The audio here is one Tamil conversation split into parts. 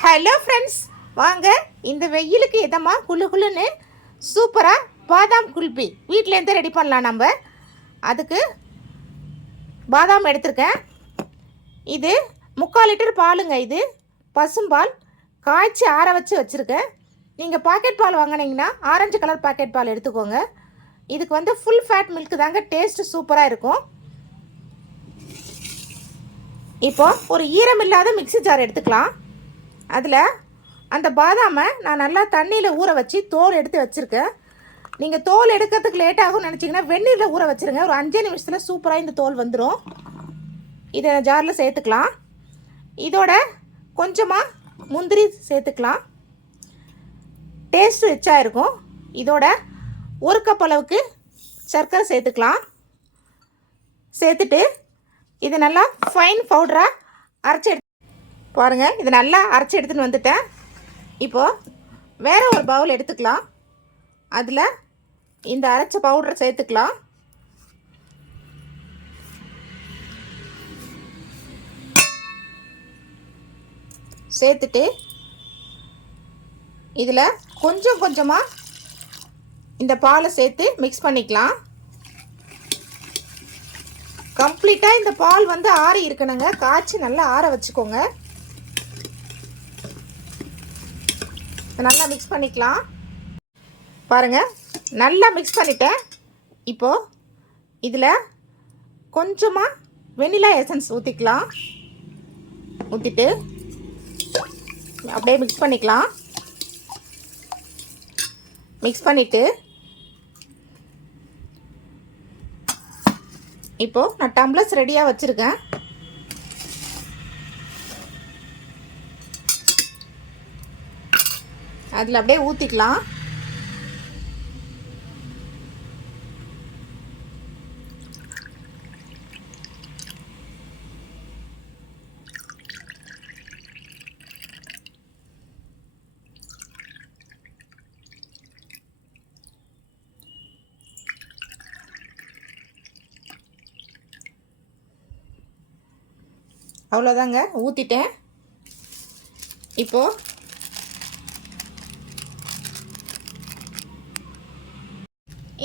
ஹலோ ஃப்ரெண்ட்ஸ், வாங்க இந்த வெயிலுக்கு இதமாக குளு குளுன்னு சூப்பராக பாதாம் குல்பி வீட்டிலேருந்து ரெடி பண்ணலாம். நம்ம அதுக்கு பாதாம் எடுத்திருக்கேன். இது 3/4 லிட்டர் பாலுங்க. இது பசும்பால் காய்ச்சி ஆற வச்சு வச்சுருக்கேன். நீங்கள் பாக்கெட் பால் வாங்கினீங்கன்னா ஆரஞ்சு கலர் பாக்கெட் பால் எடுத்துக்கோங்க. இதுக்கு ஃபுல் ஃபேட் மில்க் தாங்க, டேஸ்ட்டு சூப்பராக இருக்கும். இப்போ ஒரு ஈரமில்லாத மிக்ஸி ஜார் எடுத்துக்கலாம். அதில் அந்த பாதாமை நான் நல்லா தண்ணியில் ஊற வச்சு தோல் எடுத்து வச்சுருக்கேன். நீங்கள் தோல் எடுக்கிறதுக்கு லேட் ஆகும்னு நினச்சிங்கன்னா வெந்நீரில் ஊற வச்சுருங்க. ஒரு 5 நிமிஷத்தில் சூப்பராக இந்த தோல் வந்துடும். இதை ஜாரில் சேர்த்துக்கலாம். இதோட கொஞ்சமாக முந்திரி சேர்த்துக்கலாம், டேஸ்ட்டு ரிச்சாக இருக்கும். இதோட 1 கப் அளவுக்கு சர்க்கரை சேர்த்துக்கலாம். சேர்த்துட்டு இது நல்லா ஃபைன் பவுடராக அரைச்சி பாருங்கள். இது நல்லா அரைச்சி எடுத்துன்னு வந்துட்டேன். இப்போது வேறு ஒரு பவுல் எடுத்துக்கலாம். அதில் இந்த அரைச்ச பவுடரை சேர்த்துக்கலாம். சேர்த்துட்டு இதில் கொஞ்சம் கொஞ்சமாக இந்த பாலை சேர்த்து மிக்ஸ் பண்ணிக்கலாம். கம்ப்ளீட்டாக இந்த பால் ஆறி இருக்கணுங்க. காய்ச்சி நல்லா ஆற வச்சுக்கோங்க. நல்லா மிக்ஸ் பண்ணிக்கலாம். பாருங்கள், நல்லா மிக்ஸ் பண்ணிட்டேன். இப்போது இதில் கொஞ்சமாக வெனிலா எசன்ஸ் ஊற்றிக்கலாம். ஊற்றிட்டு அப்படியே மிக்ஸ் பண்ணிக்கலாம். மிக்ஸ் பண்ணிவிட்டு இப்போது நான் டம்ளர்ஸ் ரெடியாக வச்சுருக்கேன். அதில் அப்படியே ஊற்றிக்கலாம். அவ்வளோதாங்க, ஊற்றிட்டேன். இப்போது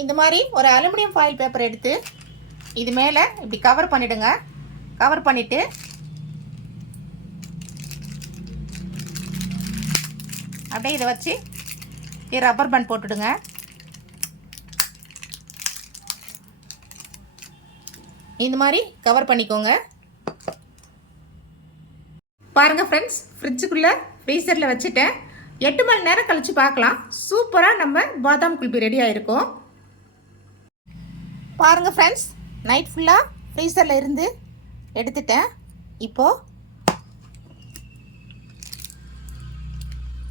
இந்த மாதிரி ஒரு அலுமினியம் ஃபாயில் பேப்பர் எடுத்து இது மேலே இப்படி கவர் பண்ணிவிடுங்க. கவர் பண்ணிவிட்டு அப்படியே இதை வச்சு ரப்பர் பேண்ட் போட்டுடுங்க. இந்த மாதிரி கவர் பண்ணிக்கோங்க. பாருங்கள் ஃப்ரெண்ட்ஸ், ஃப்ரிட்ஜுக்குள்ளே ஃப்ரீசரில் வச்சுட்டேன். 8 மணி நேரம் கழித்து பார்க்கலாம். சூப்பராக நம்ம பாதாம் குல்பி ரெடி ஆகிருக்கும். பாருங்கள் ஃப்ரெண்ட்ஸ், நைட் ஃபுல்லாக ஃப்ரீசரில் இருந்து எடுத்துட்டேன். இப்போது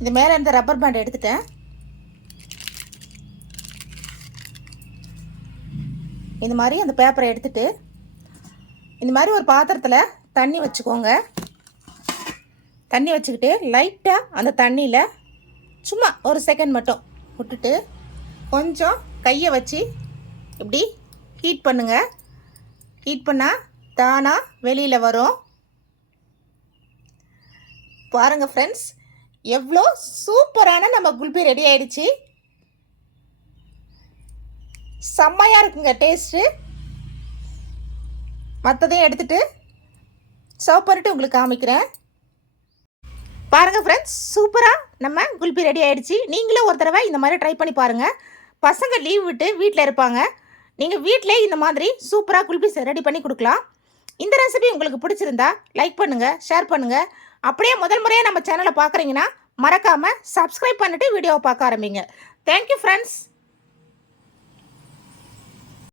இது மேலே இருந்த ரப்பர் பேண்ட் எடுத்துட்டேன். இந்த மாதிரி அந்த பேப்பரை எடுத்துட்டு இந்த மாதிரி ஒரு பாத்திரத்தில் தண்ணி வச்சுக்கோங்க. தண்ணி வச்சுக்கிட்டு லைட்டாக அந்த தண்ணியில் சும்மா ஒரு செகண்ட் மட்டும் விட்டுட்டு கொஞ்சம் கையை வச்சு இப்படி ஹீட் பண்ணுங்கள். ஹீட் பண்ணால் தானாக வெளியில் வரும். பாருங்கள் ஃப்ரெண்ட்ஸ், எவ்வளோ சூப்பரான நம்ம குல்பி ரெடி ஆகிடுச்சு. செம்மையாக இருக்குங்க டேஸ்ட்டு. மற்றதையும் எடுத்துகிட்டு சர்வ் பண்ணிட்டு உங்களுக்கு காமிக்கிறேன். பாருங்கள் ஃப்ரெண்ட்ஸ், சூப்பராக நம்ம குல்பி ரெடி ஆகிடுச்சு. நீங்களும் ஒரு தடவை இந்த மாதிரி ட்ரை பண்ணி பாருங்கள். பசங்க லீவ் விட்டு வீட்டில் இருப்பாங்க. நீங்கள் வீட்டிலே இந்த மாதிரி சூப்பராக குல்பி ரெடி பண்ணி கொடுக்கலாம். இந்த ரெசிபி உங்களுக்கு பிடிச்சிருந்தா லைக் பண்ணுங்கள், ஷேர் பண்ணுங்கள். அப்படியே முதல் முறையாக நம்ம சேனலை பார்க்குறீங்கன்னா மறக்காமல் சப்ஸ்கிரைப் பண்ணிவிட்டு வீடியோவை பார்க்க ஆரம்பிங்க. Thank you friends.